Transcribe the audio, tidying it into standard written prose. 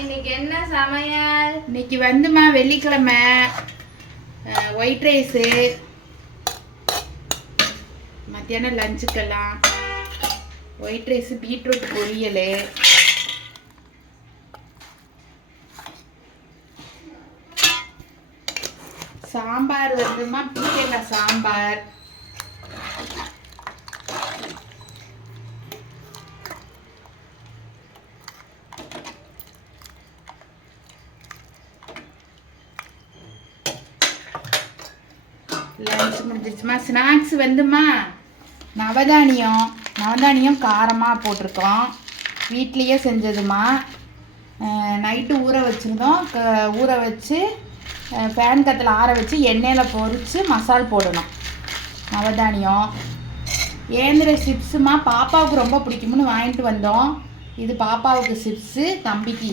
இன்னைக்கு என்ன சமையல்? இன்னைக்கு வந்துமா வெள்ளிக்கிழமை ஒயிட் ரைஸு, மத்தியானம் லஞ்சுக்கெல்லாம் ஒயிட் ரைஸு, பீட்ரூட் பொரியல், சாம்பார் வந்துமா பீக்கங்காய் சாம்பார், லஞ்ச் முடிஞ்சிருச்சுமா. ஸ்நாக்ஸ் வந்துமா நவதானியம் காரமாக போட்டிருக்கோம், வீட்லேயே செஞ்சதுமா. நைட்டு ஊற வச்சுருந்தோம், ஊற வச்சு ஃபேன் கத்தில் ஆற வச்சு எண்ணெயில் பொரித்து மசால் போடணும். நவதானியம் ஏந்திர சிப்ஸுமா பாப்பாவுக்கு ரொம்ப பிடிக்கும்னு வாங்கிட்டு வந்தோம். இது பாப்பாவுக்கு சிப்ஸு, தம்பிக்கு